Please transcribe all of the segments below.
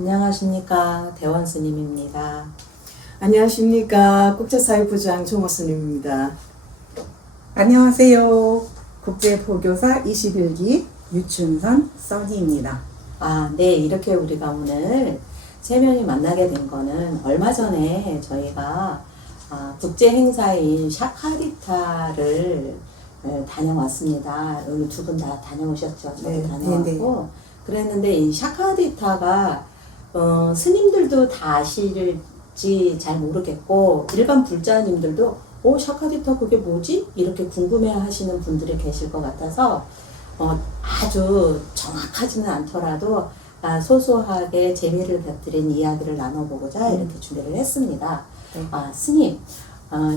안녕하십니까. 대원 스님입니다. 안녕하십니까. 국제사회부장 종호 스님입니다. 안녕하세요. 국제포교사 21기 유춘선 써니입니다. 네. 이렇게 우리가 오늘 세 명이 만나게 된 거는 얼마 전에 저희가 국제 행사인 샤카리타를 다녀왔습니다. 여기 두 분 다 다녀오셨죠? 저도 네, 다녀왔고. 그랬는데 이 샤카리타가 스님들도 다 아실지 잘 모르겠고 일반 불자님들도 샤카리타 그게 뭐지? 이렇게 궁금해 하시는 분들이 계실 것 같아서 아주 정확하지는 않더라도 소소하게 재미를 곁들인 이야기를 나눠보고자 이렇게 준비를 했습니다. 네. 스님,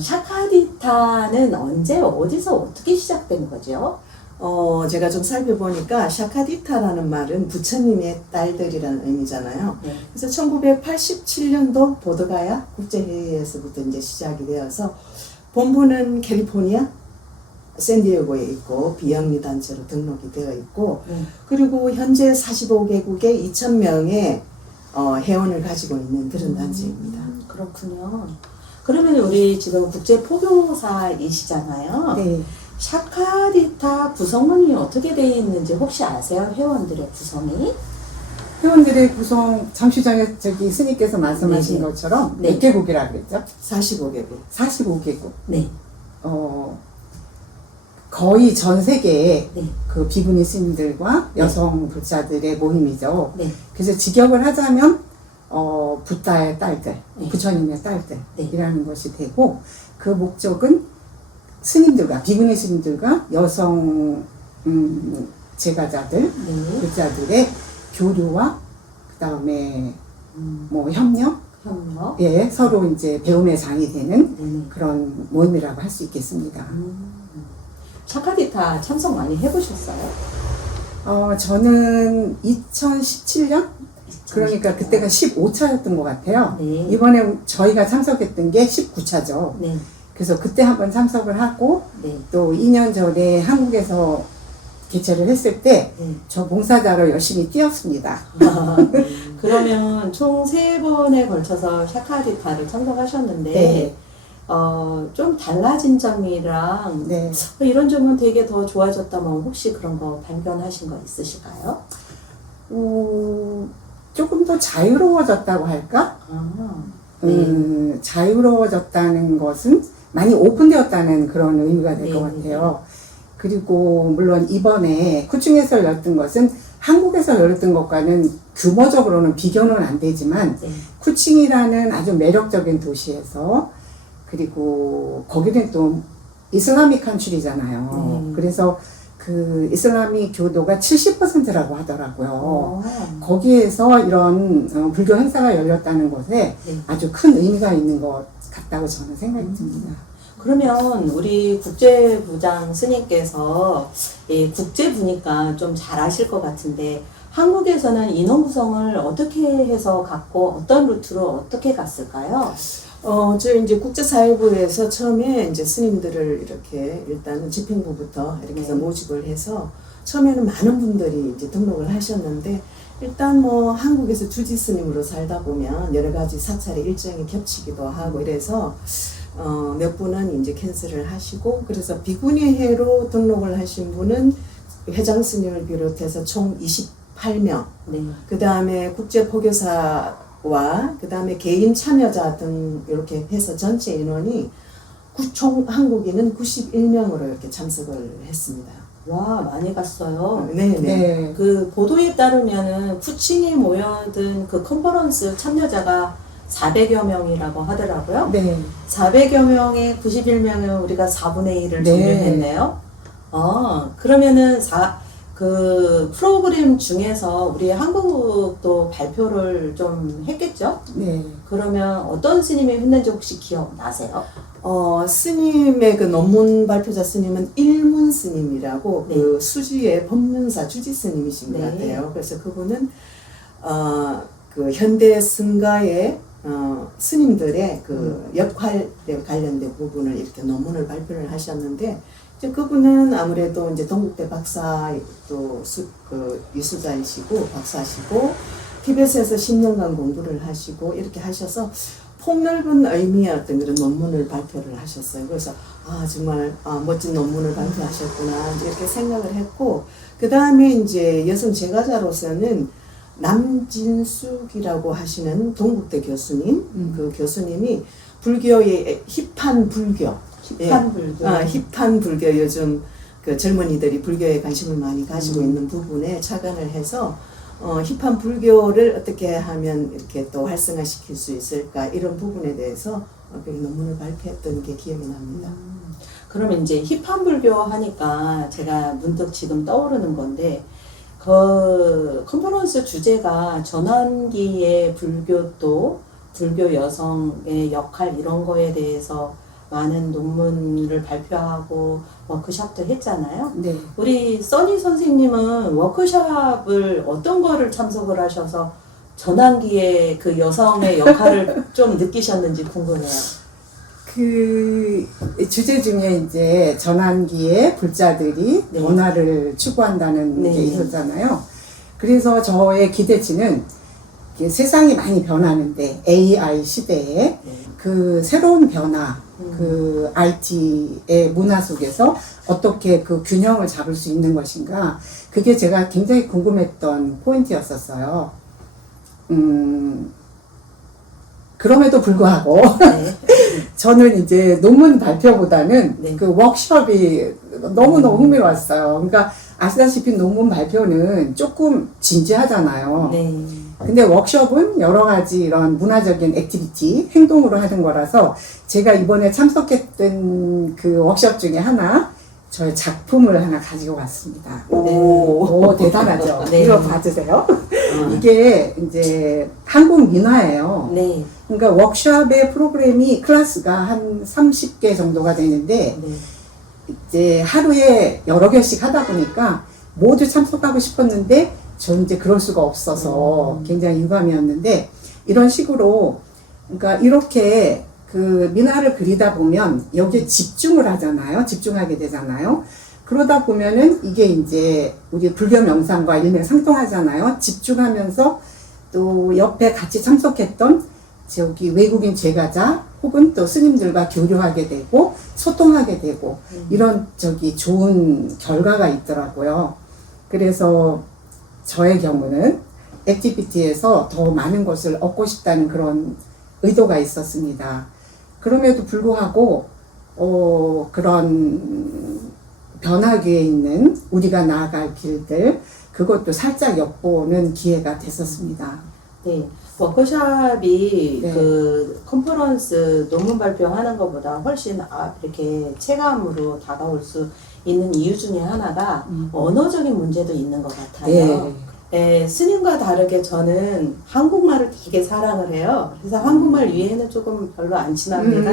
샤카리타는 언제 어디서 어떻게 시작된 거죠? 제가 좀 살펴보니까 샤카디타라는 말은 부처님의 딸들이라는 의미잖아요. 네. 그래서 1987년도 보드가야 국제회의에서부터 이제 시작이 되어서 본부는 캘리포니아 샌디에고에 있고 비영리 단체로 등록이 되어 있고 그리고 현재 45개국에 2,000명의 회원을 가지고 있는 그런 단체입니다. 그렇군요. 그러면 우리 지금 국제 포교사이시잖아요. 네. 샤카리타 구성원이 어떻게 되어 있는지 혹시 아세요? 회원들의 구성이? 회원들의 구성, 잠시 전에 스님께서 말씀하신 네. 것처럼 네. 몇 개국이라 그랬죠? 45개국. 45개국. 네. 거의 전 세계의 네. 그 비구니 스님들과 여성 불자들의 모임이죠. 네. 그래서 직역을 하자면 부다의 딸들, 네. 부처님의 딸들이라는 것이 되고 그 목적은 스님들과 비구니 스님들과 여성 제가자들, 네. 불자들의 교류와 그 다음에 뭐 협력, 협력. 예, 서로 이제 배움의 장이 되는 네. 그런 모임이라고 할 수 있겠습니다. 샤카리타 참석 많이 해보셨어요? 저는 2017년? 그러니까 그때가 15차였던 것 같아요. 네. 이번에 저희가 참석했던 게 19차죠. 네. 그래서 그때 한번 참석을 하고 네. 또 2년 전에 한국에서 개최를 했을 때 네. 저 봉사자로 열심히 뛰었습니다. 그러면 총 3번에 걸쳐서 샤카리타를 참석하셨는데 네. 좀 달라진 점이랑 네. 이런 점은 되게 더 좋아졌다면 혹시 그런 거 발견하신 거 있으실까요? 조금 더 자유로워졌다고 할까? 네. 자유로워졌다는 것은 많이 오픈되었다는 그런 의미가 될 것 네. 같아요. 그리고 물론 이번에 쿠칭에서 열렸던 것은 한국에서 열렸던 것과는 규모적으로는 비교는 안 되지만 네. 쿠칭이라는 아주 매력적인 도시에서 그리고 거기는 또 이슬라믹 칸츄리잖아요. 그래서 그 이슬라믹 교도가 70%라고 하더라고요. 거기에서 이런 불교 행사가 열렸다는 것에 네. 아주 큰 의미가 있는 것 같다고 저는 생각이 듭니다. 그러면 우리 국제부장 스님께서 국제부니까 좀 잘 아실 것 같은데 한국에서는 인원 구성을 어떻게 해서 갔고 어떤 루트로 어떻게 갔을까요? 저희 이제 국제사회부에서 처음에 이제 스님들을 이렇게 일단은 집행부부터 이렇게 해서 모집을 해서 처음에는 많은 분들이 이제 등록을 하셨는데 일단 뭐 한국에서 주지 스님으로 살다 보면 여러 가지 사찰의 일정이 겹치기도 하고 이래서 몇 분은 이제 캔슬을 하시고 그래서 비구니회로 등록을 하신 분은 회장 스님을 비롯해서 총 28명 네. 그 다음에 국제포교사와 그 다음에 개인 참여자 등 이렇게 해서 전체 인원이 총 한국인은 91명으로 이렇게 참석을 했습니다. 와, 많이 갔어요. 네네. 네. 그 보도에 따르면은 쿠칭에 모여든 그 컨퍼런스 참여자가 400여 명이라고 하더라고요. 네. 400여 명에 91명을 우리가 4분의 1을 네. 점유했네요. 그러면은 그 프로그램 중에서 우리 한국도 발표를 좀 했겠죠? 네. 그러면 어떤 스님이 했는지 혹시 기억나세요? 스님의 그 논문 발표자 스님은 일문 스님이라고 네. 그 수지의 법문사 주지 스님이신 것 네. 같아요. 그래서 그분은 그 현대 승가의 스님들의 그 역할에 관련된 부분을 이렇게 논문을 발표를 하셨는데 이제 그분은 아무래도 이제 동국대 박사 또 그 유수자이시고 박사시고 TBS에서 10년간 공부를 하시고 이렇게 하셔서 폭넓은 의미의 어떤 그런 논문을 발표를 하셨어요. 그래서 정말 멋진 논문을 발표하셨구나 이제 이렇게 생각을 했고, 그 다음에 이제 여성 제과자로서는 남진숙이라고 하시는 동국대 교수님, 그 교수님이 불교의 힙한 불교, 힙한 불교. 힙한 불교, 요즘 그 젊은이들이 불교에 관심을 많이 가지고 있는 부분에 착안을 해서 힙한 불교를 어떻게 하면 이렇게 또 활성화시킬 수 있을까, 이런 부분에 대해서 그 논문을 발표했던 게 기억이 납니다. 그러면 이제 힙한 불교 하니까 제가 문득 지금 떠오르는 건데, 그 컨퍼런스 주제가 전환기의 불교도, 불교 여성의 역할 이런 거에 대해서 많은 논문을 발표하고 워크숍도 했잖아요. 네. 우리 써니 선생님은 워크숍을 어떤 거를 참석을 하셔서 전환기의 그 여성의 역할을 좀 느끼셨는지 궁금해요. 그 주제 중에 이제 전환기의 불자들이 네. 변화를 추구한다는 네. 게 있었잖아요. 그래서 저의 기대치는 이게 세상이 많이 변하는데 AI 시대에 네. 그 새로운 변화, 그 IT의 문화 속에서 어떻게 그 균형을 잡을 수 있는 것인가, 그게 제가 굉장히 궁금했던 포인트였었어요. 그럼에도 불구하고 네. 저는 이제 논문 발표보다는 네. 그 워크숍이 너무너무 흥미로웠어요. 그러니까 아시다시피 논문 발표는 조금 진지하잖아요. 네. 근데 워크숍은 여러 가지 이런 문화적인 액티비티, 행동으로 하는 거라서 제가 이번에 참석했던 그 워크숍 중에 하나, 저의 작품을 하나 가지고 왔습니다. 오, 대단하죠? 네. 이거 봐주세요. 이게 이제 한국 민화예요. 네. 그러니까 워크숍의 프로그램이 클래스가 한 30개 정도가 되는데, 네. 이제 하루에 여러 개씩 하다 보니까 모두 참석하고 싶었는데 저는 이제 그럴 수가 없어서 굉장히 유감이었는데, 이런 식으로 그러니까 이렇게 그 민화를 그리다 보면 여기에 집중을 하잖아요. 집중하게 되잖아요. 그러다 보면은 이게 이제 우리 불교 명상과 일맥상통하잖아요. 집중하면서 또 옆에 같이 참석했던 저기 외국인 제가자 혹은 또 스님들과 교류하게 되고 소통하게 되고 이런 저기 좋은 결과가 있더라고요. 그래서 저의 경우는 액티비티에서 더 많은 것을 얻고 싶다는 그런 의도가 있었습니다. 그럼에도 불구하고 그런 변화기에 있는 우리가 나아갈 길들, 그것도 살짝 엿보는 기회가 됐었습니다. 네. 워크숍이 네. 그 컨퍼런스 논문 발표하는 것보다 훨씬 이렇게 체감으로 다가올 수 있는 이유 중에 하나가 언어적인 문제도 있는 것 같아요. 네, 스님과 다르게 저는 한국말을 되게 사랑을 해요. 그래서 한국말 위에는 조금 별로 안 친합니다.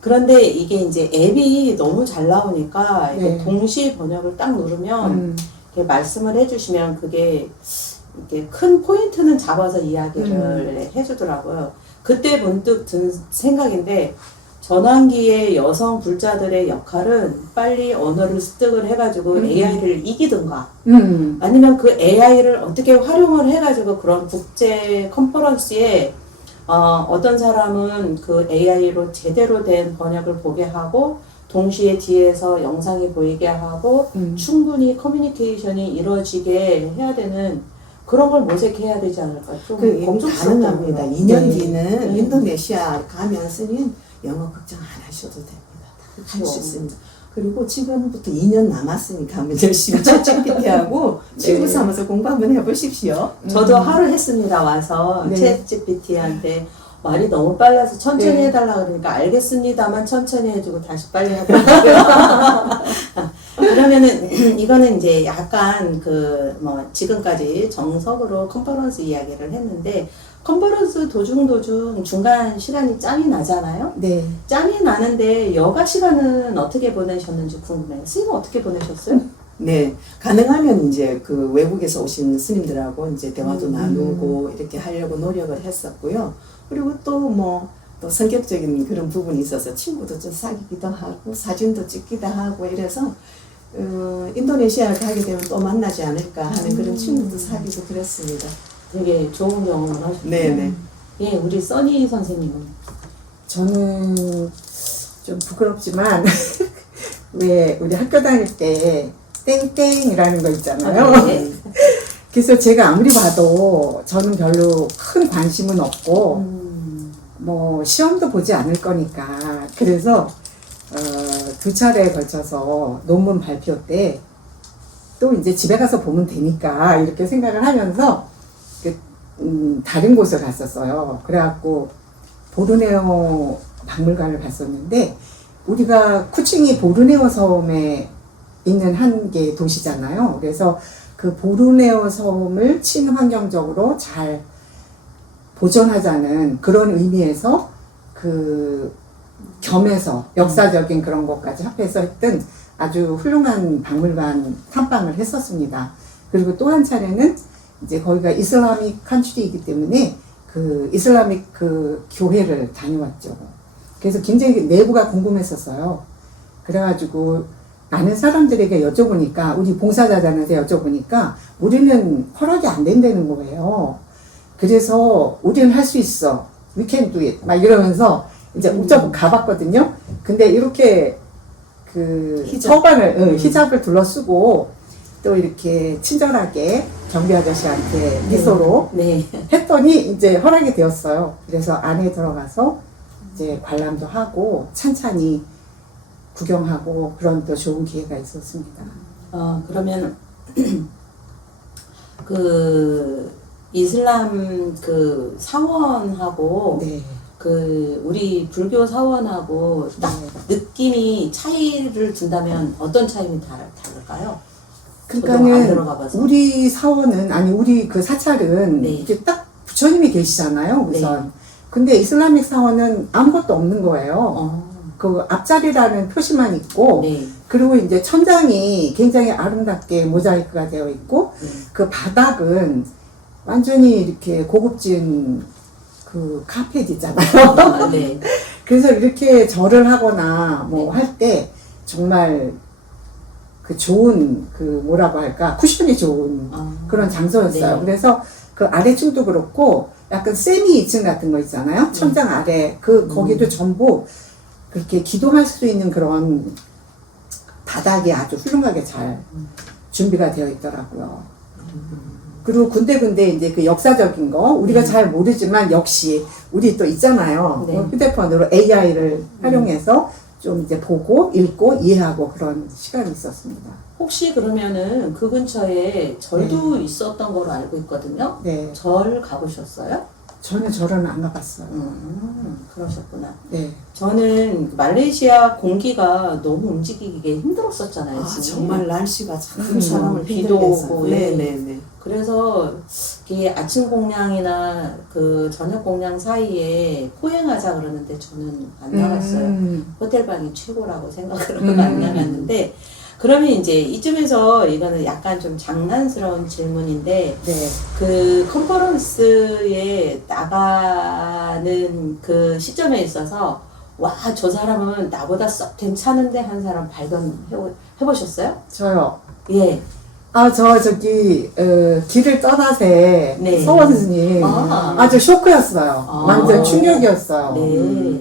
그런데 이게 이제 앱이 너무 잘 나오니까 이렇게 네. 동시 번역을 딱 누르면 이렇게 말씀을 해주시면 그게 이렇게 큰 포인트는 잡아서 이야기를 해주더라고요. 그때 문득 든 생각인데, 전환기의 여성 불자들의 역할은 빨리 언어를 습득을 해가지고 AI를 이기든가, 아니면 그 AI를 어떻게 활용을 해가지고 그런 국제 컨퍼런스에 어떤 사람은 그 AI로 제대로 된 번역을 보게 하고, 동시에 뒤에서 영상이 보이게 하고, 충분히 커뮤니케이션이 이루어지게 해야 되는 그런 걸 모색해야 되지 않을까? 좀 그 가능합니다. 2년 네. 뒤는 네. 인도네시아 가면 스님 영어 걱정 안 하셔도 됩니다. 할 수 있습니다. 그리고 지금부터 2년 남았으니까 한번 열심히 챗GPT하고 친구 삼아서 공부 한번 해보십시오. 저도 하루 했습니다. 와서 네. 챗 GPT한테 말이 너무 빨라서 천천히 네. 해달라 그러니까 알겠습니다만 천천히 해주고 다시 빨리 해보고요. 그러면은 이거는 이제 약간 그 뭐 지금까지 정석으로 컨퍼런스 이야기를 했는데, 컨퍼런스 도중 중간 시간이 짬이 나잖아요. 네. 짬이 나는데 여가 시간은 어떻게 보내셨는지 궁금해요. 스님은 어떻게 보내셨어요? 네, 가능하면 이제 그 외국에서 오신 스님들하고 이제 대화도 나누고 이렇게 하려고 노력을 했었고요. 그리고 또 성격적인 그런 부분이 있어서 친구도 좀 사귀기도 하고 사진도 찍기도 하고 이래서 인도네시아를 가게 되면 또 만나지 않을까 하는 그런 친구도 사귀고 그랬습니다. 되게 좋은 경험을 하셨고. 네네. 예, 우리 써니 선생님은. 저는 좀 부끄럽지만 왜 우리 학교 다닐 때 땡땡이라는 거 있잖아요. 네. 그래서 제가 아무리 봐도 저는 별로 큰 관심은 없고 뭐 시험도 보지 않을 거니까 그래서 두 차례에 걸쳐서 논문 발표 때 또 이제 집에 가서 보면 되니까 이렇게 생각을 하면서 다른 곳을 갔었어요. 그래갖고 보르네오 박물관을 갔었는데 우리가 쿠칭이 보르네오 섬에 있는 한 개 도시잖아요. 그래서 그 보르네오 섬을 친환경적으로 잘 보존하자는 그런 의미에서 그 겸해서 역사적인 그런 것까지 합해서 했던 아주 훌륭한 박물관 탐방을 했었습니다. 그리고 또 한 차례는 이제 거기가 이슬라믹 컨트리이기 때문에 그 이슬라믹 그 교회를 다녀왔죠. 그래서 굉장히 내부가 궁금했었어요. 그래가지고 아는 사람들에게 여쭤보니까 우리 봉사자들한테 여쭤보니까 우리는 허락이 안 된다는 거예요. 그래서 우리는 할 수 있어. We can do it. 막 이러면서 이제 옥자고 가봤거든요. 근데 이렇게 그 히잡을 둘러쓰고 또 이렇게 친절하게 경비 아저씨한테 미소로 네. 했더니 이제 허락이 되었어요. 그래서 안에 들어가서 이제 관람도 하고 찬찬히 구경하고 그런 또 좋은 기회가 있었습니다. 그러면 그 이슬람 그 사원하고 네. 그 우리 불교 사원하고 딱 느낌이 차이를 둔다면 어떤 차이가 다를까요? 저도 안 그러니까는 들어가 봐서. 우리 사원은 아니 우리 그 사찰은 네. 이렇게 딱 부처님이 계시잖아요 우선. 네. 근데 이슬라믹 사원은 아무것도 없는 거예요. 어, 그 앞자리라는 표시만 있고 네. 그리고 이제 천장이 굉장히 아름답게 모자이크가 되어 있고 네. 그 바닥은 완전히 이렇게 고급진 그 카펫 있잖아요. 네. 그래서 이렇게 절을 하거나 뭐 네. 할 때 정말 그 좋은 그 뭐라고 할까 쿠션이 좋은 그런 장소였어요. 네. 그래서 그 아래층도 그렇고 약간 세미 2층 같은 거 있잖아요. 천장 아래 그 거기도 전부 그렇게 기도할 수 있는 그런 바닥이 아주 훌륭하게 잘 준비가 되어 있더라고요. 그리고 군데군데 이제 그 역사적인 거 우리가 잘 모르지만 역시 우리 또 있잖아요. 네. 휴대폰으로 AI를 활용해서 좀 이제 보고 읽고 이해하고 그런 시간이 있었습니다. 혹시 그러면은 그 근처에 절도 있었던 걸로 알고 있거든요. 네, 절 가보셨어요? 저는 절은 안 가봤어요. 그러셨구나. 네, 저는 말레이시아 공기가 너무 움직이기 힘들었었잖아요. 지금. 정말 날씨가 참 음, 사람을 비도 힘들게 해서. 오고, 예. 네네네. 그래서 이 아침 공양이나 그 저녁 공양 사이에 포행하자 그러는데 저는 안 나갔어요. 호텔 방이 최고라고 생각을 하고 안 나갔는데, 그러면 이제 이쯤에서 이거는 약간 좀 장난스러운 질문인데, 네. 그 컨퍼런스에 나가는 그 시점에 있어서 와, 저 사람은 나보다 썩 괜찮은데 한 사람 발견해보셨어요? 저요. 예. 저기 길을 떠나세 네. 서원 스님 아주 쇼크였어요. 완전 충격이었어요. 네.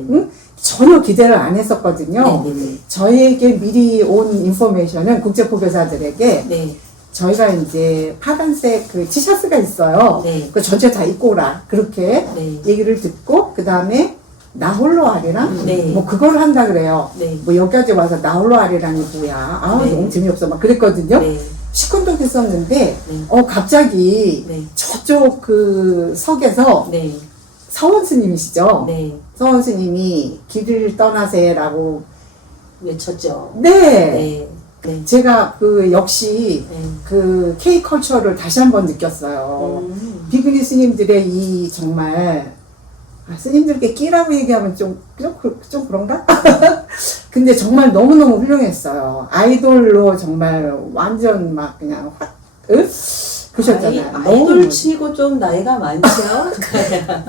응? 전혀 기대를 안 했었거든요. 네. 저희에게 미리 온 인포메이션은 국제포교사들에게 네. 저희가 이제 파란색 그 티셔츠가 있어요. 네. 그 전체 다 입고 오라. 그렇게 네. 얘기를 듣고 그 다음에 나 홀로 하리랑 네. 뭐 그걸 한다 그래요. 네. 뭐 여기까지 와서 나 홀로 하리랑이 뭐야. 네. 너무 재미없어. 막 그랬거든요. 네. 시큰둥했었는데 네. 갑자기 네. 저쪽 그 석에서 네. 서원 스님이시죠. 네. 서원 스님이 길을 떠나세라고 외쳤죠. 네. 네. 네. 제가 그 역시 네. 그 K컬처를 다시 한번 느꼈어요. 비그니 스님들의 이 정말 스님들께 끼라고 얘기하면 좀 그런가? 근데 정말 너무너무 훌륭했어요. 아이돌로 정말 완전 막 그냥 확, 그러셨잖아요. 아이돌 치고 좀 나이가 많죠?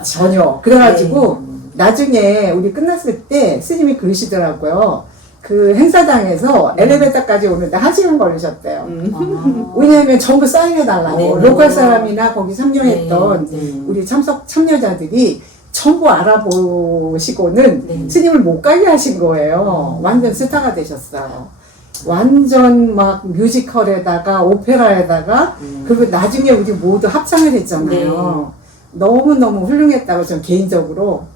전혀. 그래가지고 나중에 우리 끝났을 때 스님이 그러시더라고요. 그 행사장에서 엘리베이터까지 오는데 1시간 걸리셨대요. 아. 왜냐하면 전부 사인해달라고 네. 로컬 사람이나 거기 참여했던 네. 우리 참여자들이 전부 알아보시고는 네. 스님을 못 가게 하신 거예요. 완전 스타가 되셨어요. 완전 막 뮤지컬에다가 오페라에다가 그리고 나중에 우리 모두 합창을 했잖아요. 너무너무 훌륭했다고 저는 개인적으로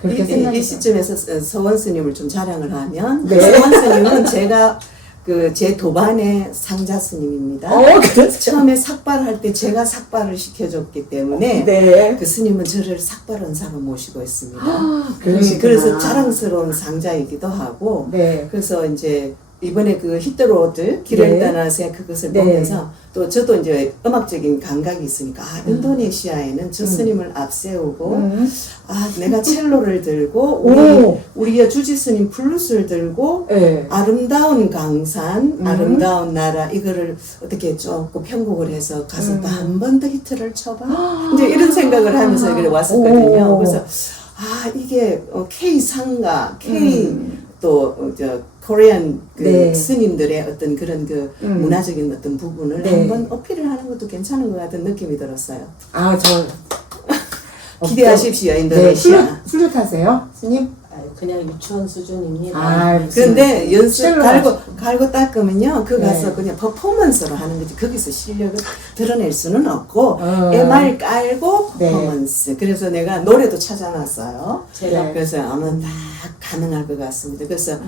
그렇게 이 생각해요. 시점에서 서원 스님을 좀 자랑을 하면 네. 서원 스님은 제가 그 제 도반의 상자 스님입니다. 그렇죠. 처음에 삭발할 때 제가 삭발을 시켜줬기 때문에 네. 그 스님은 저를 삭발원사로 모시고 있습니다. 그러시구나. 그래서 자랑스러운 상자이기도 하고 네. 그래서 이제 이번에 그 히트로드 길을 네. 떠나서 그것을 네. 보면서 또 저도 이제 음악적인 감각이 있으니까 인도네시아에는 저 스님을 앞세우고 아 내가 첼로를 들고 오. 우리가 주지 스님 플루스를 들고 네. 아름다운 강산, 아름다운 나라 이거를 어떻게 조금 편곡을 해서 가서 또 한 번 더 히트를 쳐봐 이제 이런 생각을 하면서 여기 왔었거든요. 오. 그래서 아 이게 K 상가, K 또저 코리안 그 네. 스님들의 어떤 그런 그 문화적인 어떤 부분을 네. 한번 어필을 하는 것도 괜찮은 것 같은 느낌이 들었어요. 아, 저 기대하십시오 네, 인도네시아. 플룻 하세요, 스님? 아유, 그냥 유치원 수준입니다. 아, 그런데 연습 첼로 갈고 닦으면요 그 가서 네. 그냥 퍼포먼스로 하는 거지 거기서 실력을 드러낼 수는 없고 어. MR 깔고 네. 퍼포먼스. 그래서 내가 노래도 찾아놨어요. 제가 네. 그래서 아마 다 가능할 것 같습니다. 그래서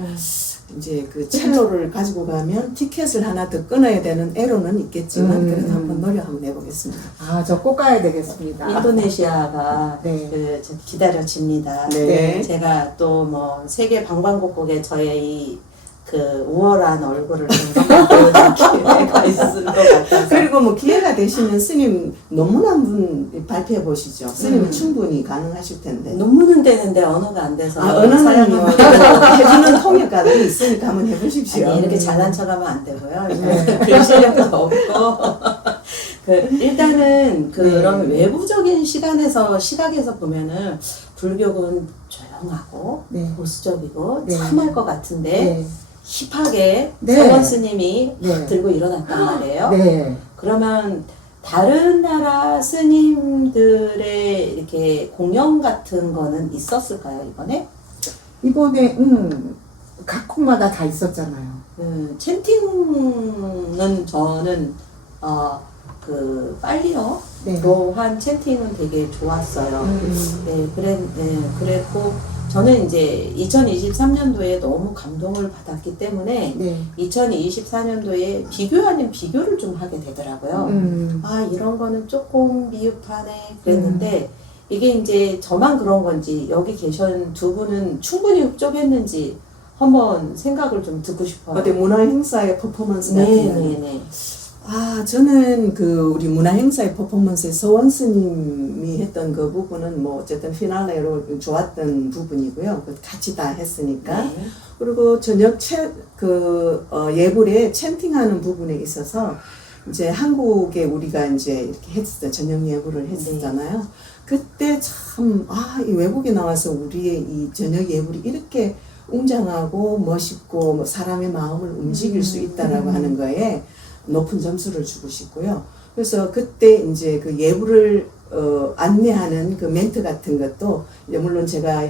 이제 그 첼로를 가지고 가면 티켓을 하나 더 끊어야 되는 애로는 있겠지만 그래도 한번 노래 한번 해보겠습니다. 아, 저 꼭 가야 되겠습니다. 인도네시아가 네. 저 기다려집니다. 네. 제가 또 뭐 세계 방방곡곡에 저의 이 그 우월한 얼굴을 좀 보여줄 기회가 있을 것 같아서. 그리고 뭐 기회가 되시면 스님 논문 한 분 발표해 보시죠. 스님은 충분히 가능하실 텐데. 논문은 되는데 언어가 안 돼서 언어는 사용을 뭐 해주는 통역가들이 있으니까 한번 해보십시오. 아니, 이렇게 잘난 척하면 안 되고요. 글 실력도 없고. 그 일단은 그런 외부적인 시각에서 보면은 불교는 조용하고 네. 보수적이고 네. 참할 것 같은데 네. 힙하게 네. 서원 스님이 네. 들고 일어났단 말이에요. 네. 그러면 다른 나라 스님들의 이렇게 공연 같은 거는 있었을까요 이번에? 이번에, 각 곳마다 다 있었잖아요. 챈팅은 저는 빨리요. 네. 한 챈팅은 되게 좋았어요. 그랬고, 저는 이제 2023년도에 너무 감동을 받았기 때문에, 네. 2024년도에 비교 아닌 비교를 좀 하게 되더라고요. 아, 이런 거는 조금 미흡하네. 그랬는데, 이게 이제 저만 그런 건지, 여기 계신 두 분은 충분히 흡족했는지, 한번 생각을 좀 듣고 싶어요. 어디 문화 행사의 퍼포먼스 같은 거. 네네네. 아, 저는 그 우리 문화 행사의 퍼포먼스에 서원 스님이 했던 그 부분은 뭐 어쨌든 피날레로 좋았던 부분이고요. 같이 다 했으니까. 네. 그리고 저녁 예불에 챈팅하는 부분에 있어서 이제 한국에 우리가 이제 이렇게 했었죠. 저녁 예불을 했었잖아요. 그때 참, 이 외국에 나와서 우리의 이 저녁 예불이 이렇게 웅장하고 멋있고 뭐 사람의 마음을 움직일 수 있다라고 하는 거에 높은 점수를 주고 싶고요. 그래서 그때 이제 그 예불을 안내하는 그 멘트 같은 것도 물론 제가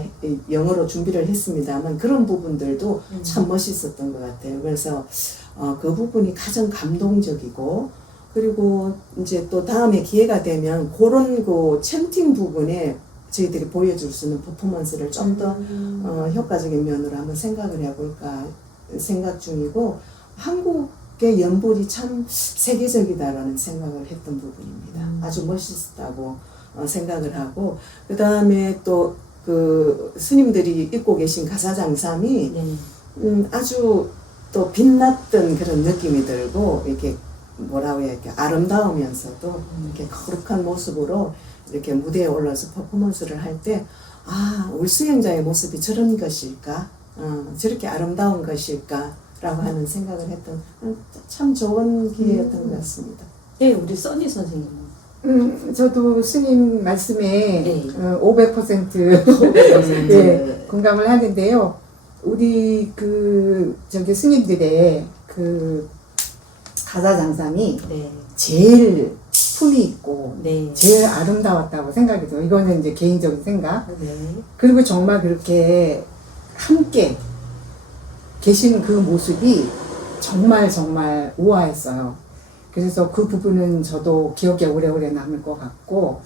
영어로 준비를 했습니다만 그런 부분들도 참 멋있었던 것 같아요. 그래서 그 부분이 가장 감동적이고 그리고 이제 또 다음에 기회가 되면 그런 그 챈팅 부분에 저희들이 보여줄 수 있는 퍼포먼스를 좀 더 효과적인 면으로 한번 생각을 해볼까 생각 중이고 한국의 연불이 참 세계적이다라는 생각을 했던 부분입니다. 아주 멋있다고 생각을 하고 그 다음에 또 그 스님들이 입고 계신 가사장삼이 네. 아주 또 빛났던 그런 느낌이 들고 이렇게 뭐라고 해야 할까 아름다우면서도 이렇게 거룩한 모습으로 이렇게 무대에 올라서 퍼포먼스를 할 때 우리 수행자의 모습이 저런 것일까 저렇게 아름다운 것일까 라고 하는 생각을 했던 참 좋은 기회였던 것 같습니다. 네, 우리 써니 선생님은. 저도 스님 말씀에 네. 500% 네, 공감을 하는데요. 우리 그 저기 스님들의 그 가사 장상이 네. 제일 품이 있고 네. 제일 아름다웠다고 생각이 들어요. 이거는 이제 개인적인 생각. 네. 그리고 정말 그렇게 함께 계신 그 모습이 정말 정말 우아했어요. 그래서 그 부분은 저도 기억에 오래오래 남을 것 같고,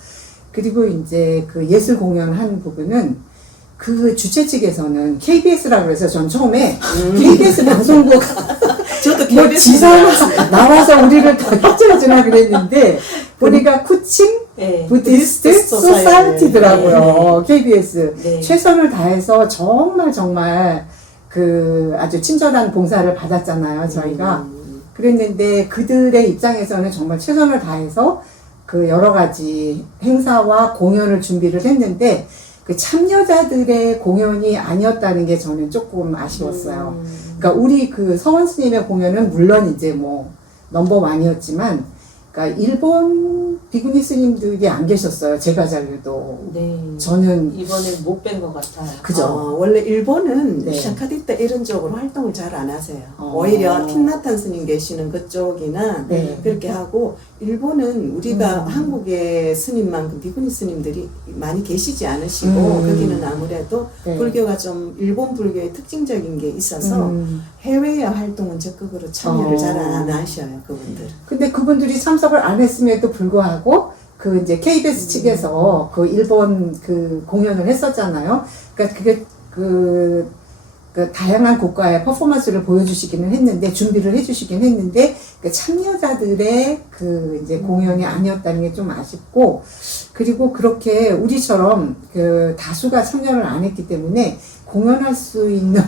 그리고 이제 그 예술 공연한 부분은 그 주최 측에서는 KBS라고 그래서 전 처음에 KBS 방송국 저도 뭐 KBS 지사가 나와서 우리를 더 협조해주나 그랬는데 보니까 쿠칭 네. 부디스트 소사이티. 소사이티더라고요. KBS 네. 최선을 다해서 정말 정말 그 아주 친절한 봉사를 받았잖아요. 저희가 그랬는데 그들의 입장에서는 정말 최선을 다해서 그 여러 가지 행사와 공연을 준비를 했는데 그 참여자들의 공연이 아니었다는 게 저는 조금 아쉬웠어요. 그러니까 우리 그 서원 스님의 공연은 물론 이제 뭐 넘버원이었지만, 그러니까 일본 비구니 스님들이 안 계셨어요. 제가 자료도. 네. 저는 이번에 못 뵌 것 같아요. 그죠. 원래 일본은 네. 샤카디타 이런 쪽으로 활동을 잘 안 하세요. 어. 오히려 틴나탄 스님 계시는 그쪽이나 네. 그렇게 하고, 일본은 우리가 한국의 스님만큼 비구니 스님들이 많이 계시지 않으시고 거기는 아무래도 네. 불교가 좀 일본 불교의 특징적인 게 있어서 해외의 활동은 적극으로 참여를 잘 안 하셔요, 그분들. 근데 그분들이 참석을 안 했음에도 불구하고 그 이제 KBS 측에서 그 일본 그 공연을 했었잖아요. 그러니까 그게 그 다양한 국가의 퍼포먼스를 보여주시기는 했는데, 준비를 해주시긴 했는데, 그 참여자들의 그 이제 공연이 아니었다는 게 좀 아쉽고, 그리고 그렇게 우리처럼 그 다수가 참여를 안 했기 때문에 공연할 수 있는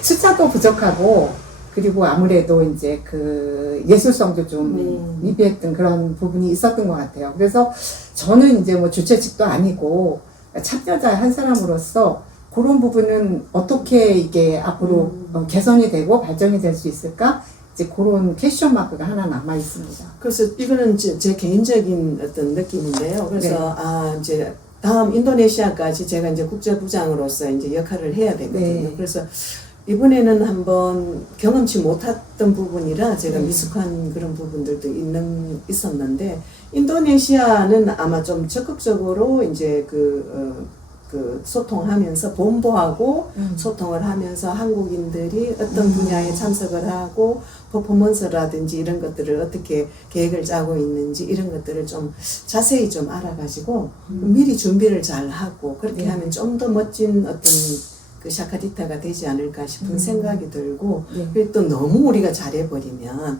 숫자도 부족하고, 그리고 아무래도 이제 그 예술성도 좀 미비했던 그런 부분이 있었던 것 같아요. 그래서 저는 이제 뭐 주최 측도 아니고 참여자 한 사람으로서 그런 부분은 어떻게 이게 앞으로 개선이 되고 발전이 될 수 있을까? 이제 그런 퀘스천 마크가 하나 남아 있습니다. 그래서 이거는 제 개인적인 어떤 느낌인데요. 그래서 이제 다음 인도네시아까지 제가 이제 국제부장으로서 이제 역할을 해야 되거든요. 네. 그래서 이번에는 한번 경험치 못했던 부분이라 제가 미숙한 그런 부분들도 있었는데, 인도네시아는 아마 좀 적극적으로 이제 그 소통하면서 본부하고 소통을 하면서 한국인들이 어떤 분야에 참석을 하고 퍼포먼스라든지 이런 것들을 어떻게 계획을 짜고 있는지 이런 것들을 좀 자세히 좀 알아가지고 미리 준비를 잘 하고 그렇게 하면 좀 더 멋진 어떤 그 샤카디타가 되지 않을까 싶은 생각이 들고, 그리고 또 너무 우리가 잘해버리면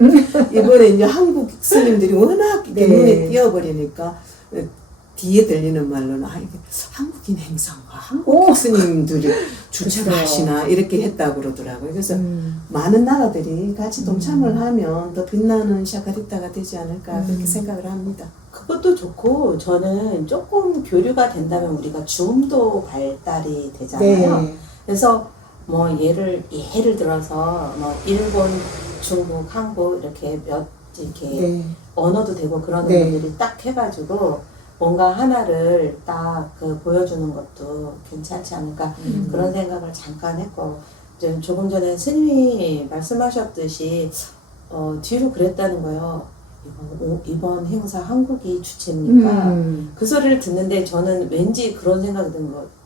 이번에 이제 한국 스님들이 워낙 이렇게 눈에 띄어버리니까 뒤에 들리는 말로는 이게 한국인 행사인가 한국 스님들이 주최를 하시나 이렇게 했다고 그러더라고요. 그래서 많은 나라들이 같이 동참을 하면 더 빛나는 샤카디타가 되지 않을까 그렇게 생각을 합니다. 그것도 좋고, 저는 조금 교류가 된다면 우리가 줌도 발달이 되잖아요. 네. 그래서 뭐 예를 들어서 뭐 일본, 중국, 한국 이렇게 이렇게 언어도 되고 그런 분들이 딱 해가지고 뭔가 하나를 딱 그 보여주는 것도 괜찮지 않을까 그런 생각을 잠깐 했고, 이제 조금 전에 스님이 말씀하셨듯이 뒤로 그랬다는 거예요. 이번 행사 한국이 주체입니까? 그 소리를 듣는데 저는 왠지 그런 생각이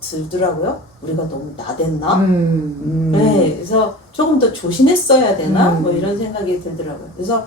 들더라고요. 우리가 너무 나댔나? 네, 그래서 조금 더 조심했어야 되나? 뭐 이런 생각이 들더라고요. 그래서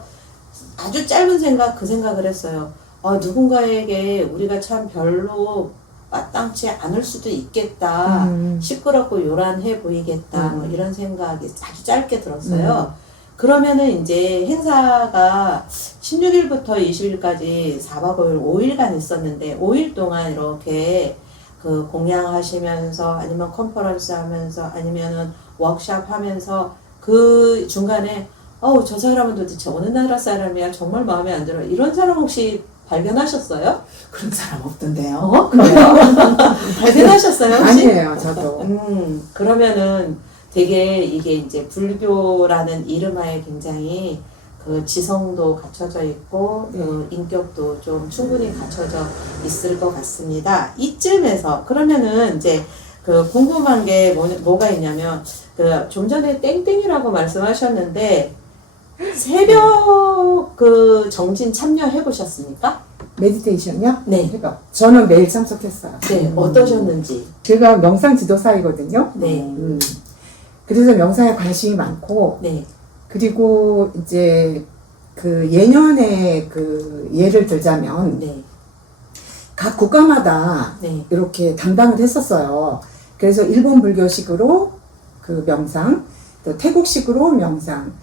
아주 짧은 그 생각을 했어요. 누군가에게 우리가 참 별로 마땅치 않을 수도 있겠다. 시끄럽고 요란해 보이겠다. 뭐 이런 생각이 아주 짧게 들었어요. 그러면은 이제 행사가 16일부터 20일까지 4박 5일 5일간 있었는데 5일 동안 이렇게 그 공양하시면서 아니면 컨퍼런스 하면서 아니면은 워크샵 하면서 그 중간에 저 사람은 도대체 어느 나라 사람이야? 정말 마음에 안 들어. 이런 사람 혹시 발견하셨어요? 그런 사람 없던데요. 그래요? 발견하셨어요 혹시? 아니에요, 저도. 그러면은 되게 이게 이제 불교라는 이름하에 굉장히 그 지성도 갖춰져 있고 그 인격도 좀 충분히 갖춰져 있을 것 같습니다. 이쯤에서 그러면은 이제 그 궁금한 게 뭐가 있냐면 그 좀 전에 땡땡이라고 말씀하셨는데 새벽 그 정진 참여해 보셨습니까? 메디테이션이요? 네. 그러니까 저는 매일 참석했어요. 네, 어떠셨는지. 제가 명상 지도사이거든요. 네, 그래서 명상에 관심이 많고, 네, 그리고 이제 그 예년에 그 예를 들자면 네, 각 국가마다 네, 이렇게 담당을 했었어요. 그래서 일본 불교식으로 그 명상, 또 태국식으로 명상,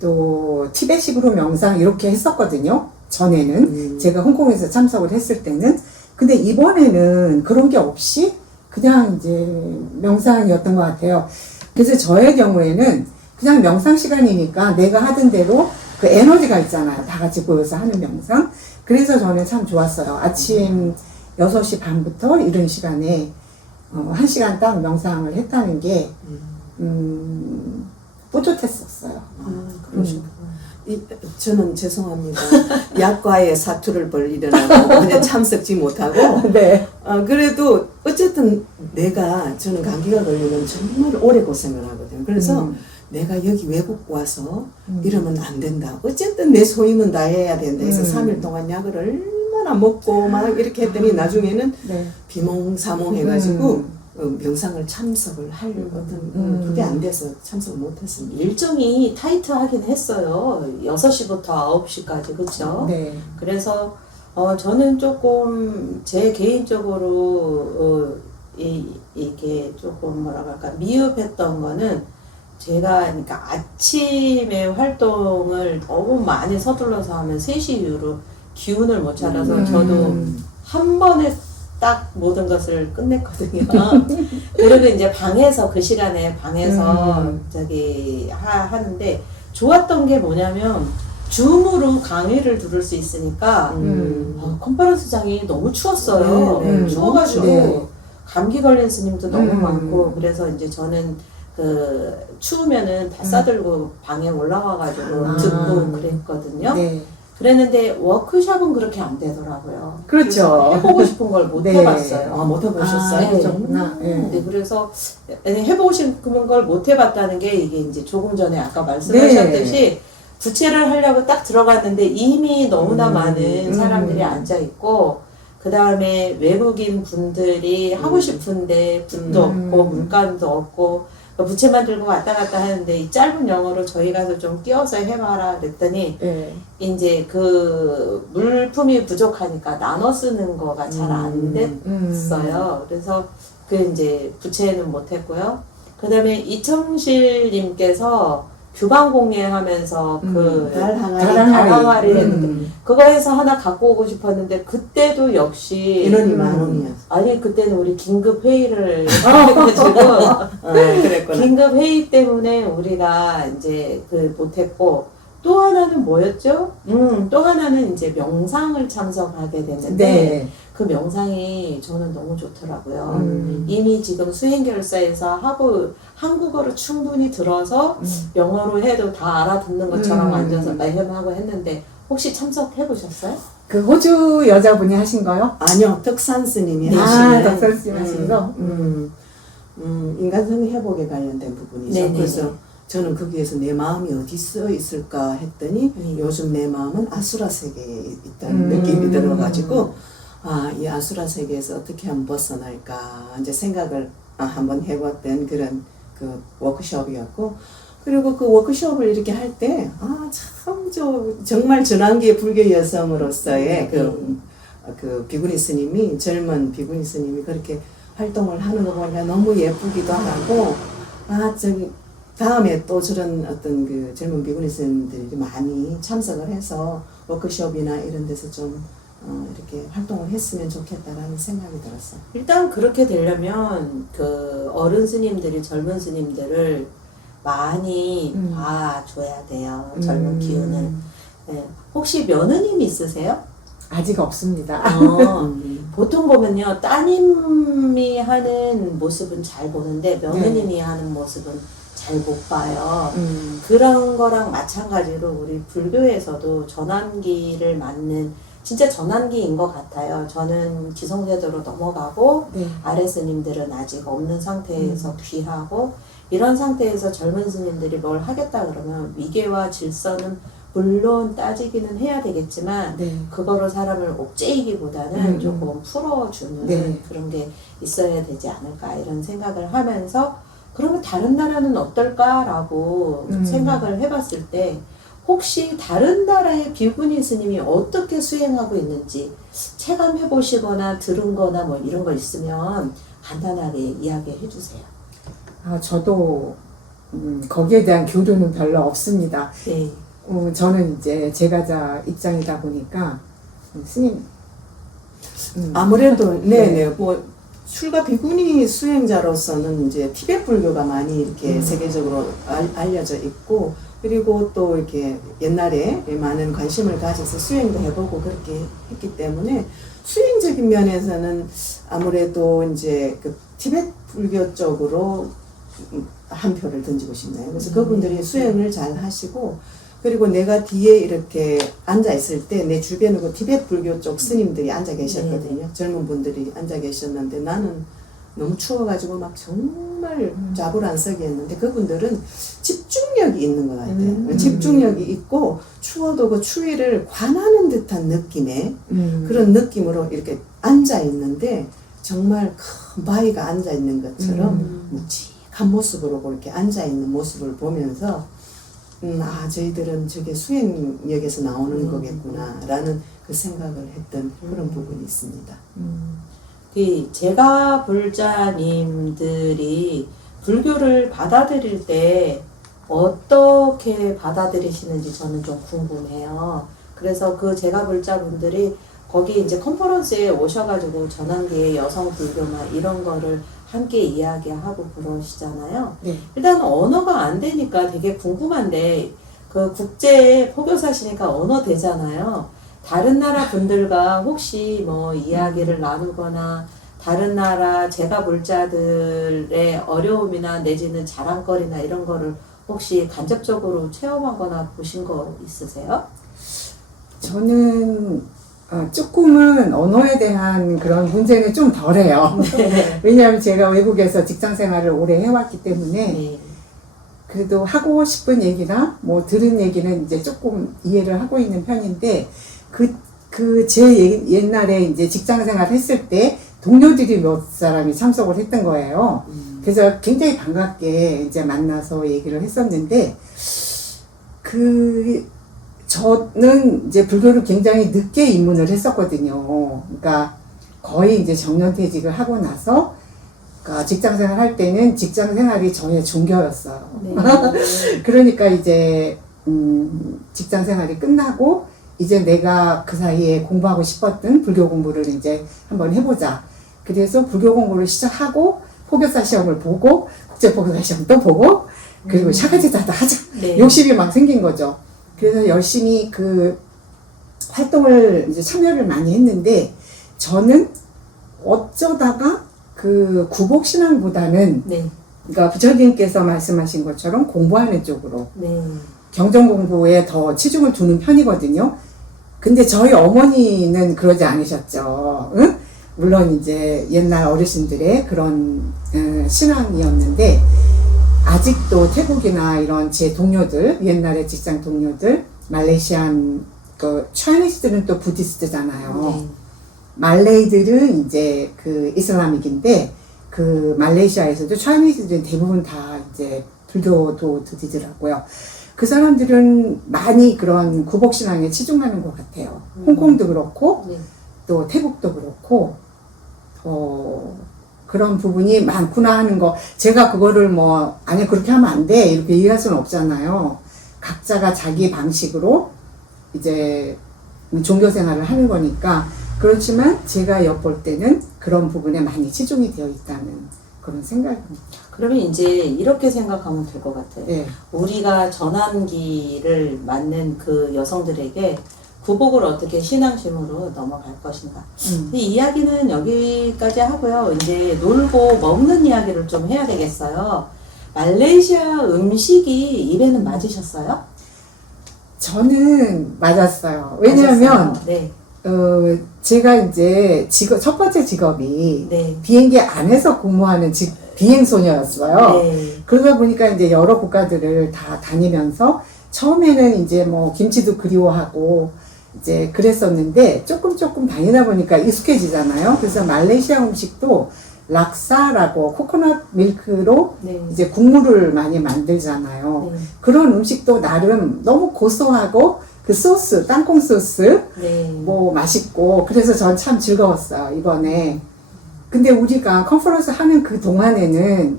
또 티베식으로 명상 이렇게 했었거든요. 전에는 제가 홍콩에서 참석을 했을 때는. 근데 이번에는 그런 게 없이 그냥 이제 명상이었던 것 같아요. 그래서 저의 경우에는 그냥 명상 시간이니까 내가 하던 대로 그 에너지가 있잖아요. 다 같이 모여서 하는 명상. 그래서 저는 참 좋았어요. 아침 6시 반부터 이런 시간에 1시간 딱 명상을 했다는 게 뿌듯했었어요. 그러시구나. 저는 죄송합니다. 약과의 사투를 벌이려고 그냥 참석지 못하고 네. 그래도 어쨌든 저는 감기가 걸리면 정말 오래 고생을 하거든요. 그래서 내가 여기 외국 와서 이러면 안 된다. 어쨌든 내 소임은 다 해야 된다 해서 3일 동안 약을 얼마나 먹고 막 이렇게 했더니 나중에는 네. 비몽사몽 해가지고 명상을 참석을 할 어떤 그게 안 돼서 참석을 못했습니다. 일정이 타이트하긴 했어요. 6시부터 9시까지, 그쵸? 네. 그래서 저는 조금 제 개인적으로 이게 조금 뭐라고 할까 미흡했던 거는 제가 그러니까 아침에 활동을 너무 많이 서둘러서 하면 3시 이후로 기운을 못 차려서 저도 한 번에 딱 모든 것을 끝냈거든요. 그리고 이제 방에서 그 시간에 방에서 하는데 좋았던 게 뭐냐면 줌으로 강의를 들을 수 있으니까 컨퍼런스장이 너무 추웠어요. 추워가지고 네. 감기 걸린 스님도 너무 많고 그래서 이제 저는 그 추우면은 다 싸들고 방에 올라와가지고 듣고 그랬거든요. 네. 그랬는데 워크숍은 그렇게 안 되더라고요. 그렇죠. 그래서 해보고 싶은 걸 못 네. 해봤어요. 못 해보셨어요? 네. 그렇구나. 네, 그래서 해보고 싶은 걸 못 해봤다는 게 이게 이제 조금 전에 아까 말씀하셨듯이 부채를 하려고 딱 들어갔는데 이미 너무나 많은 사람들이 앉아 있고 그 다음에 외국인 분들이 하고 싶은데 붓도 없고 물감도 없고 부채만 들고 왔다 갔다 하는데 이 짧은 영어로 저희 가서 좀 끼워서 해봐라 그랬더니 네. 이제 그 물품이 부족하니까 나눠 쓰는 거가 잘 안 됐어요. 그래서 그 이제 부채는 못했고요. 그 다음에 이청실님께서 규방공예 하면서 그 달 항아리 했는데 그거 해서 하나 갖고 오고 싶었는데 그때도 역시 인원이 10,000원이야. 아니 그때는 우리 긴급 회의를 해가지고 그랬구나. 긴급 회의 때문에 우리가 이제 그 못했고 또 하나는 뭐였죠? 또 하나는 이제 명상을 참석하게 됐는데 네. 그 명상이 저는 너무 좋더라고요. 이미 지금 수행결사에서 한국어로 충분히 들어서 영어로 해도 다 알아듣는 것처럼 앉아서 말하고 했는데 혹시 참석해 보셨어요? 그 호주 여자분이 하신 거요? 아니요, 덕산 스님이 네. 하시는 덕산 스님 하신 거? 인간성 회복에 관련된 부분이죠. 네네네. 그래서 저는 거기에서 내 마음이 어디 써 있을까 했더니 요즘 내 마음은 아수라 세계에 있다는 느낌이 들어가지고 이 아수라 세계에서 어떻게 한번 벗어날까 이제 생각을 한번 해봤던 그런 그 워크숍이었고 그리고 그 워크숍을 이렇게 할 때 참 정말 전환기의 불교 여성으로서의 그 비구니 스님이 젊은 비구니 스님이 그렇게 활동을 하는 거 보니까 너무 예쁘기도 하고 다음에 또 저런 어떤 그 젊은 비구니 스님들이 많이 참석을 해서 워크숍이나 이런 데서 좀 이렇게 활동을 했으면 좋겠다라는 생각이 들었어요. 일단 그렇게 되려면 그 어른 스님들이 젊은 스님들을 많이 봐줘야 돼요. 젊은 기운을. 네. 혹시 며느님 있으세요? 아직 없습니다. 보통 보면요 따님이 하는 모습은 잘 보는데 며느님이 하는 모습은 잘 못 봐요. 그런 거랑 마찬가지로 우리 불교에서도 전환기를 맞는 진짜 전환기인 것 같아요. 저는 기성세대로 넘어가고 네. 아래 스님들은 아직 없는 상태에서 귀하고 이런 상태에서 젊은 스님들이 뭘 하겠다 그러면 위계와 질서는 물론 따지기는 해야 되겠지만 네. 그거로 사람을 옥죄이기보다는 조금 풀어주는 네. 그런 게 있어야 되지 않을까 이런 생각을 하면서 그러면 다른 나라는 어떨까라고 생각을 해봤을 때 혹시 다른 나라의 비구니 스님이 어떻게 수행하고 있는지 체감해 보시거나 들은 거나 뭐 이런 거 있으면 간단하게 이야기해 주세요. 저도 거기에 대한 교류는 별로 없습니다. 네. 저는 이제 제가자 입장이다 보니까 스님 아무래도 네. 네네 뭐 출가 비구니 수행자로서는 이제 티베트 불교가 많이 이렇게 세계적으로 알려져 있고 그리고 또 이렇게 옛날에 많은 관심을 가져서 수행도 해보고 그렇게 했기 때문에 수행적인 면에서는 아무래도 이제 그 티베트 불교 쪽으로 한 표를 던지고 싶네요. 그래서 그분들이 수행을 잘 하시고 그리고 내가 뒤에 이렇게 앉아 있을 때 내 주변에 그 티베트 불교 쪽 스님들이 앉아 계셨거든요. 젊은 분들이 앉아 계셨는데 나는 너무 추워가지고 막 정말 자불안석이었는데 그분들은 집중력이 있는 것 같아요. 집중력이 있고 추워도 그 추위를 관하는 듯한 느낌의 그런 느낌으로 이렇게 앉아 있는데 정말 큰 바위가 앉아 있는 것처럼 묵직한 모습으로 그렇게 앉아 있는 모습을 보면서 저희들은 저게 수행역에서 나오는 거겠구나라는 그 생각을 했던 그런 부분이 있습니다. 그 제가 불자님들이 불교를 받아들일 때 어떻게 받아들이시는지 저는 좀 궁금해요. 그래서 그 제가 불자분들이 거기 이제 컨퍼런스에 오셔가지고 전환기의 여성 불교나 이런 거를 함께 이야기하고 그러시잖아요. 네. 일단 언어가 안 되니까 되게 궁금한데 그 국제 포교사시니까 언어 되잖아요. 다른 나라 분들과 혹시 뭐 이야기를 나누거나 다른 나라 제가 불자들의 어려움이나 내지는 자랑거리나 이런 거를 혹시 간접적으로 체험하거나 보신 거 있으세요? 저는 조금은 언어에 대한 그런 문제는 좀 덜해요. 네. 왜냐하면 제가 외국에서 직장 생활을 오래 해왔기 때문에 네. 그래도 하고 싶은 얘기나 뭐 들은 얘기는 이제 조금 이해를 하고 있는 편인데 제 옛날에 이제 직장 생활 했을 때 동료들이 몇 사람이 참석을 했던 거예요. 그래서 굉장히 반갑게 이제 만나서 얘기를 했었는데 저는 이제 불교를 굉장히 늦게 입문을 했었거든요. 그러니까 거의 이제 정년퇴직을 하고 나서 그러니까 직장 생활 할 때는 직장 생활이 저의 종교였어요. 네. 그러니까 이제 직장 생활이 끝나고 이제 내가 그 사이에 공부하고 싶었던 불교 공부를 이제 한번 해보자. 그래서 불교 공부를 시작하고 포교사 시험을 보고 국제 포교사 시험도 보고 그리고 샤가지자도 하자. 네. 욕심이 막 생긴 거죠. 그래서 열심히 그 활동을 이제 참여를 많이 했는데 저는 어쩌다가 그 구복신앙보다는 네. 그러니까 부처님께서 말씀하신 것처럼 공부하는 쪽으로 네. 경전 공부에 더 치중을 두는 편이거든요. 근데 저희 어머니는 그러지 않으셨죠. 응? 물론 이제 옛날 어르신들의 그런 신앙이었는데 아직도 태국이나 이런 제 동료들, 옛날에 직장 동료들, 말레이시안 그 차이니스들은 또 부디스트잖아요. 네. 말레이들은 이제 그 이슬람익인데 그 말레이시아에서도 차이니스들은 대부분 다 이제 불교도들이더라고요. 그 사람들은 많이 그런 구복신앙에 치중하는 것 같아요. 홍콩도 그렇고 네. 또 태국도 그렇고 그런 부분이 많구나 하는 거. 제가 그거를 뭐 아니 그렇게 하면 안 돼 이렇게 얘기할 수는 없잖아요. 각자가 자기 방식으로 이제 종교 생활을 하는 거니까. 그렇지만 제가 엿볼 때는 그런 부분에 많이 치중이 되어 있다는 그런 생각입니다. 그러면 이제 이렇게 생각하면 될 것 같아요. 네. 우리가 전환기를 맞는 그 여성들에게 구복을 어떻게 신앙심으로 넘어갈 것인가. 이 이야기는 여기까지 하고요. 이제 놀고 먹는 이야기를 좀 해야 되겠어요. 말레이시아 음식이 입에는 맞으셨어요? 저는 맞았어요. 왜냐하면 맞았어요. 네. 제가 이제 첫 번째 직업이 네. 비행기 안에서 근무하는 비행소녀였어요. 네. 그러다 보니까 이제 여러 국가들을 다 다니면서 처음에는 이제 뭐 김치도 그리워하고 이제 그랬었는데 조금 다니다 보니까 익숙해지잖아요. 그래서 말레이시아 음식도 락사라고 코코넛 밀크로 네. 이제 국물을 많이 만들잖아요. 네. 그런 음식도 나름 너무 고소하고 그 소스, 땅콩 소스 네. 뭐 맛있고 그래서 전 참 즐거웠어요 이번에. 근데 우리가 컨퍼런스 하는 그 동안에는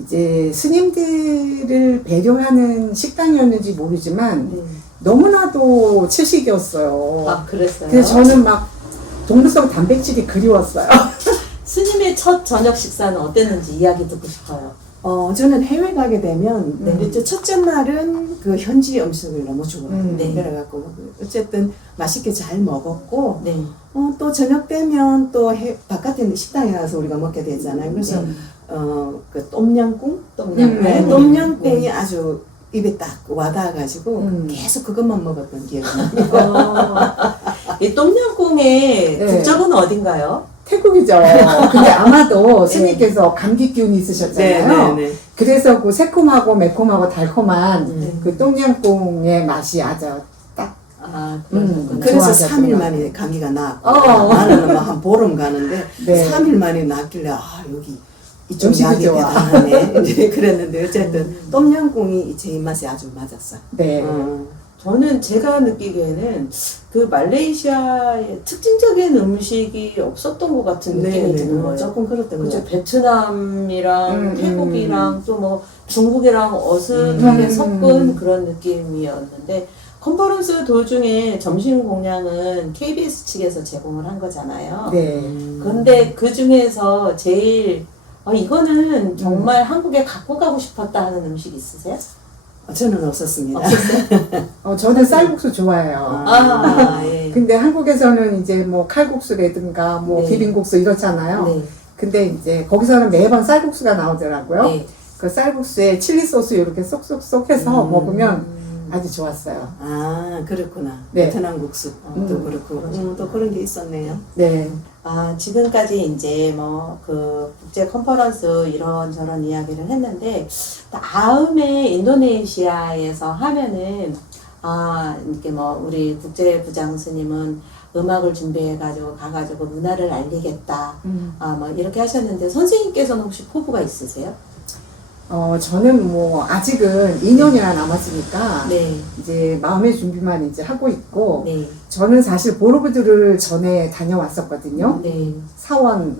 이제 스님들을 배려하는 식당이었는지 모르지만 네. 너무나도 채식이었어요. 아, 그랬어요? 그래서 저는 막 동물성 단백질이 그리웠어요. 스님의 첫 저녁 식사는 어땠는지 이야기 듣고 싶어요. 저는 해외 가게 되면 네. 일단 첫째 날은 그 현지 음식을 너무 좋아해요. 네. 그래갖고 어쨌든 맛있게 잘 먹었고 네. 또 저녁 되면 또 바깥에 있는 식당에 가서 우리가 먹게 되잖아요. 그래서 네. 그 똠양꿍, 똠양꿍. 네, 똠양꿍이 네. 아주 입에 딱 와닿아가지고 계속 그것만 먹었던 기억이 나요. 이 똠양꿍의 네. 국적은 어딘가요? 태국이죠. 근데 아마도 스님께서 감기 기운이 있으셨잖아요. 네. 그래서 그 새콤하고 매콤하고 달콤한 네. 그 똠양꿍의 맛이 아주 딱 아, 그러셨구나. 그래서 좋아하셨구나. 3일 만에 감기가 나았고 나는 막 한 보름 가는데 네. 3일 만에 나길래 여기 이쪽 음식이 약이 좋아. 대단하네 이제 그랬는데 어쨌든 똠양꿍이 제 입맛에 아주 맞았어. 네. 저는 제가 느끼기에는 그 말레이시아의 특징적인 음식이 없었던 것 같은 느낌이 드는 거예요. 조금 그렇던 그죠? 거죠. 베트남이랑 태국이랑 또 뭐 중국이랑 어슷하게 섞은 그런 느낌이었는데 컨퍼런스 도중에 점심 공양은 KBS 측에서 제공을 한 거잖아요. 네. 그런데 그 중에서 제일 이거는 정말 한국에 갖고 가고 싶었다 하는 음식 있으세요? 저는 없었습니다. 저는 쌀국수 좋아해요. 예. 근데 한국에서는 이제 뭐 칼국수라든가 뭐 네. 비빔국수 이렇잖아요. 네. 근데 이제 거기서는 매번 쌀국수가 나오더라고요. 네. 그 쌀국수에 칠리 소스 이렇게 쏙쏙쏙 해서 먹으면 아주 좋았어요. 그렇구나. 네. 베트남 국수 또 그렇고 또 그런 게 있었네요. 네. 지금까지 이제 뭐 그 국제 컨퍼런스 이런저런 이야기를 했는데 다음에 인도네시아에서 하면은 이렇게 뭐 우리 국제부장 스님은 음악을 준비해가지고 가가지고 문화를 알리겠다. 뭐 이렇게 하셨는데 선생님께서는 혹시 포부가 있으세요? 저는 뭐 아직은 2년이나 남았으니까 네. 이제 마음의 준비만 이제 하고 있고 네. 저는 사실 보로부드를 전에 다녀왔었거든요. 네. 사원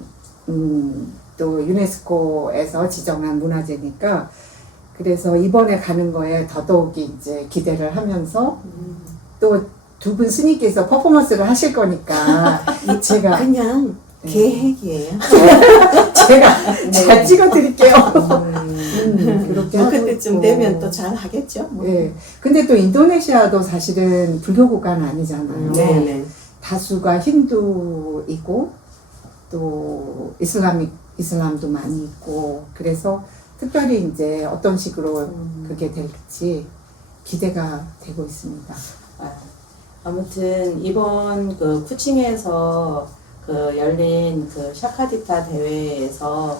또 유네스코에서 지정한 문화재니까 그래서 이번에 가는 거에 더더욱이 이제 기대를 하면서 또 두 분 스님께서 퍼포먼스를 하실 거니까 제가 그냥 계획이에요. 제가 잘 찍어드릴게요. 그렇게 하고 그때쯤 있고. 되면 또 잘 하겠죠. 뭐. 네. 근데 또 인도네시아도 사실은 불교 국가는 아니잖아요. 네네. 다수가 힌두이고 또 이슬람도 많이 있고 그래서 특별히 이제 어떤 식으로 그게 될지 기대가 되고 있습니다. 아무튼 이번 그 쿠칭에서 그 열린 그 샤카디타 대회에서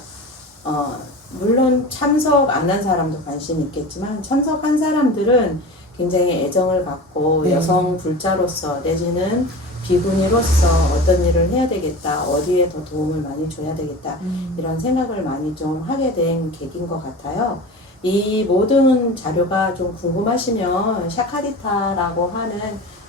물론 참석 안 한 사람도 관심 있겠지만 참석한 사람들은 굉장히 애정을 갖고 네. 여성 불자로서 내지는 비구니로서 어떤 일을 해야 되겠다, 어디에 더 도움을 많이 줘야 되겠다 이런 생각을 많이 좀 하게 된 계기인 것 같아요. 이 모든 자료가 좀 궁금하시면 샤카디타라고 하는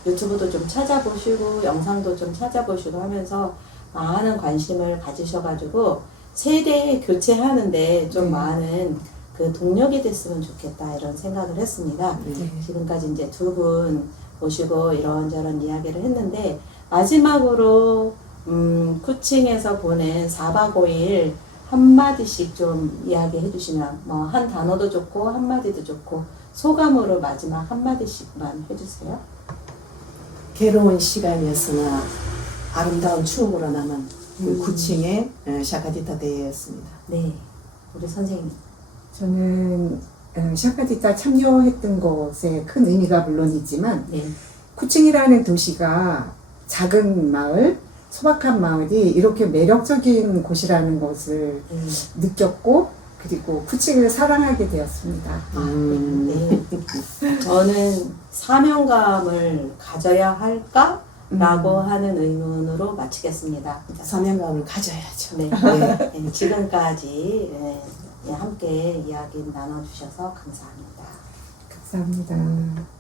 유튜브도 좀 찾아보시고 영상도 좀 찾아보시고 하면서 많은 관심을 가지셔가지고 세대 교체하는데 좀 많은 그 동력이 됐으면 좋겠다 이런 생각을 했습니다. 지금까지 이제 두 분 모시고 이런저런 이야기를 했는데 마지막으로 쿠칭에서 보낸 4박 5일 한마디씩 좀 이야기해 주시면 뭐 한 단어도 좋고 한마디도 좋고 소감으로 마지막 한마디씩만 해주세요. 괴로운 시간이었으나 아름다운 추억으로 남은 그 구칭의 샤카디타 대회였습니다. 네, 우리 선생님. 저는 샤카디타 참여했던 것에 큰 의미가 물론이지만 네. 쿠칭이라는 도시가 작은 마을, 소박한 마을이 이렇게 매력적인 곳이라는 것을 느꼈고 그리고 쿠칭을 사랑하게 되었습니다. 네. 저는 사명감을 가져야 할까라고 하는 의문으로 마치겠습니다. 사명감을 가져야죠. 네. 네. 네, 지금까지 함께 이야기 나눠주셔서 감사합니다. 감사합니다.